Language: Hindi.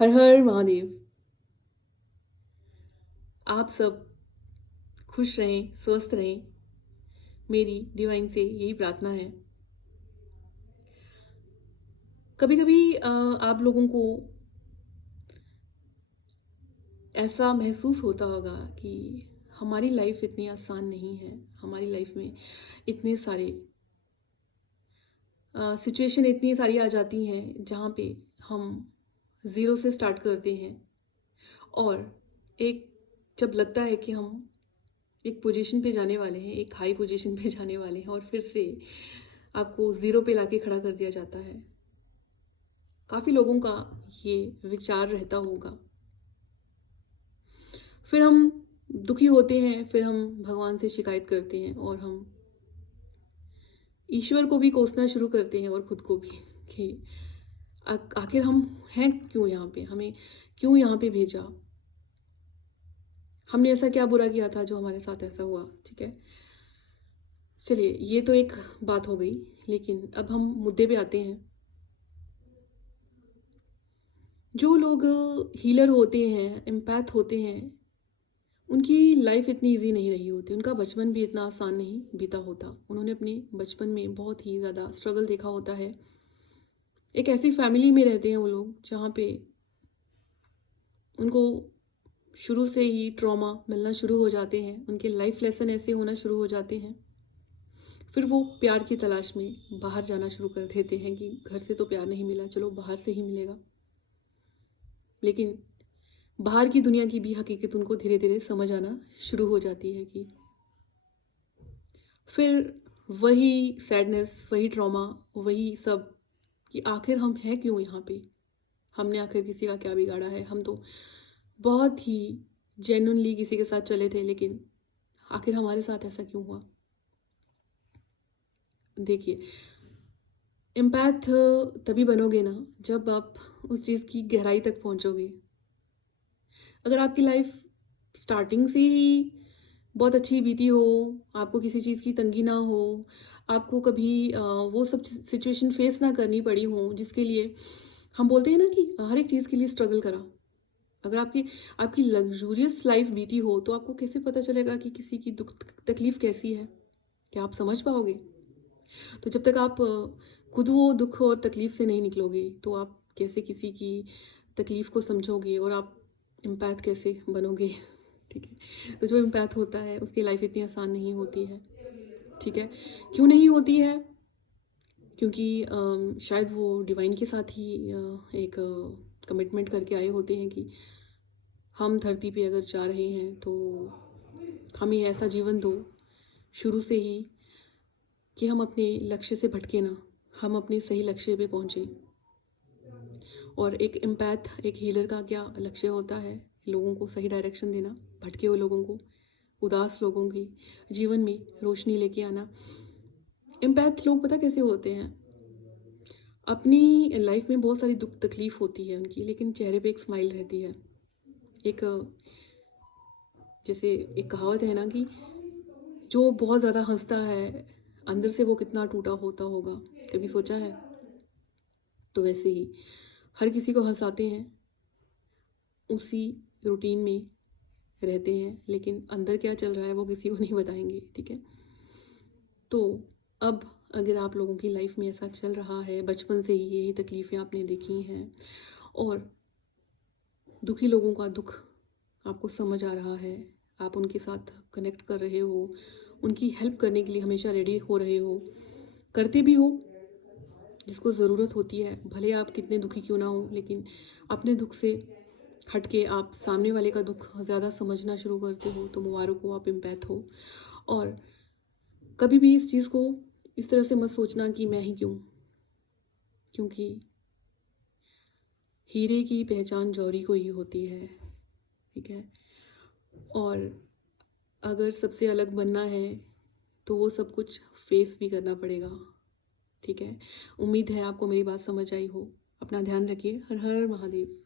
हर हर महादेव। आप सब खुश रहें, स्वस्थ रहें, मेरी डिवाइन से यही प्रार्थना है। कभी कभी आप लोगों को ऐसा महसूस होता होगा कि हमारी लाइफ इतनी आसान नहीं है। हमारी लाइफ में इतने सारे सिचुएशन इतनी सारी आ जाती हैं जहाँ पे हम ज़ीरो से स्टार्ट करते हैं और एक जब लगता है कि हम एक पोजीशन पे जाने वाले हैं, एक हाई पोजीशन पे जाने वाले हैं और फिर से आपको ज़ीरो पे लाके खड़ा कर दिया जाता है। काफ़ी लोगों का ये विचार रहता होगा। फिर हम दुखी होते हैं, फिर हम भगवान से शिकायत करते हैं और हम ईश्वर को भी कोसना शुरू करते हैं और खुद को भी कि आखिर हम हैं क्यों यहाँ पे, हमें क्यों यहाँ पे भेजा, हमने ऐसा क्या बुरा किया था जो हमारे साथ ऐसा हुआ। ठीक है, चलिए ये तो एक बात हो गई, लेकिन अब हम मुद्दे पे आते हैं। जो लोग हीलर होते हैं, एम्पैथ होते हैं, उनकी लाइफ इतनी इजी नहीं रही होती। उनका बचपन भी इतना आसान नहीं बीता होता। उन्होंने अपने बचपन में बहुत ही ज़्यादा स्ट्रगल देखा होता है। एक ऐसी फैमिली में रहते हैं वो लोग जहाँ पे उनको शुरू से ही ट्रॉमा मिलना शुरू हो जाते हैं। उनके लाइफ लेसन ऐसे होना शुरू हो जाते हैं। फिर वो प्यार की तलाश में बाहर जाना शुरू कर देते हैं कि घर से तो प्यार नहीं मिला, चलो बाहर से ही मिलेगा। लेकिन बाहर की दुनिया की भी हकीकत उनको धीरे धीरे समझ आना शुरू हो जाती है कि फिर वही सैडनेस, वही ट्रॉमा, वही सब कि आखिर हम हैं क्यों यहाँ पे, हमने आखिर किसी का क्या बिगाड़ा है। हम तो बहुत ही जेन्युइनली किसी के साथ चले थे, लेकिन आखिर हमारे साथ ऐसा क्यों हुआ। देखिए, एम्पैथ तभी बनोगे ना जब आप उस चीज़ की गहराई तक पहुँचोगे। अगर आपकी लाइफ स्टार्टिंग से ही बहुत अच्छी बीती हो, आपको किसी चीज़ की तंगी ना हो, आपको कभी वो सब सिचुएशन फेस ना करनी पड़ी हो जिसके लिए हम बोलते हैं ना कि हर एक चीज़ के लिए स्ट्रगल करा। अगर आपकी आपकी लग्जूरियस लाइफ बीती हो तो आपको कैसे पता चलेगा कि किसी की दुख तकलीफ कैसी है? क्या आप समझ पाओगे? तो जब तक आप खुद वो दुख और तकलीफ से नहीं निकलोगे तो आप कैसे किसी की तकलीफ को समझोगे और आप एम्पैथ कैसे बनोगे? ठीक है, तो जो एम्पैथ होता है उसकी लाइफ इतनी आसान नहीं होती है। ठीक है, क्यों नहीं होती है? क्योंकि शायद वो डिवाइन के साथ ही एक कमिटमेंट करके आए होते हैं कि हम धरती पे अगर जा रहे हैं तो हमें ऐसा जीवन दो शुरू से ही कि हम अपने लक्ष्य से भटके ना, हम अपने सही लक्ष्य पे पहुँचें। और एक एम्पैथ, एक हीलर का क्या लक्ष्य होता है? लोगों को सही डायरेक्शन देना, भटके हुए लोगों को, उदास लोगों के जीवन में रोशनी लेके आना। एम्पैथ लोग पता कैसे होते हैं? अपनी लाइफ में बहुत सारी दुख तकलीफ होती है उनकी, लेकिन चेहरे पे एक स्माइल रहती है। एक जैसे एक कहावत है ना कि जो बहुत ज़्यादा हंसता है अंदर से वो कितना टूटा होता होगा, कभी सोचा है? तो वैसे ही हर किसी को हंसाते हैं, उसी रूटीन में रहते हैं, लेकिन अंदर क्या चल रहा है वो किसी को नहीं बताएंगे। ठीक है, तो अब अगर आप लोगों की लाइफ में ऐसा चल रहा है, बचपन से ही यही तकलीफ़ें आपने देखी हैं और दुखी लोगों का दुख आपको समझ आ रहा है, आप उनके साथ कनेक्ट कर रहे हो, उनकी हेल्प करने के लिए हमेशा रेडी हो रहे हो, करते भी हो जिसको ज़रूरत होती है, भले आप कितने दुखी क्यों ना हो, लेकिन अपने दुख से हट के आप सामने वाले का दुख ज़्यादा समझना शुरू करते हो, तो मुबारक हो, आप एम्पैथ हो। और कभी भी इस चीज़ को इस तरह से मत सोचना कि मैं ही क्यों, क्योंकि हीरे की पहचान जौहरी को ही होती है। ठीक है, और अगर सबसे अलग बनना है तो वो सब कुछ फेस भी करना पड़ेगा। ठीक है, उम्मीद है आपको मेरी बात समझ आई हो। अपना ध्यान रखिए। हर हर महादेव।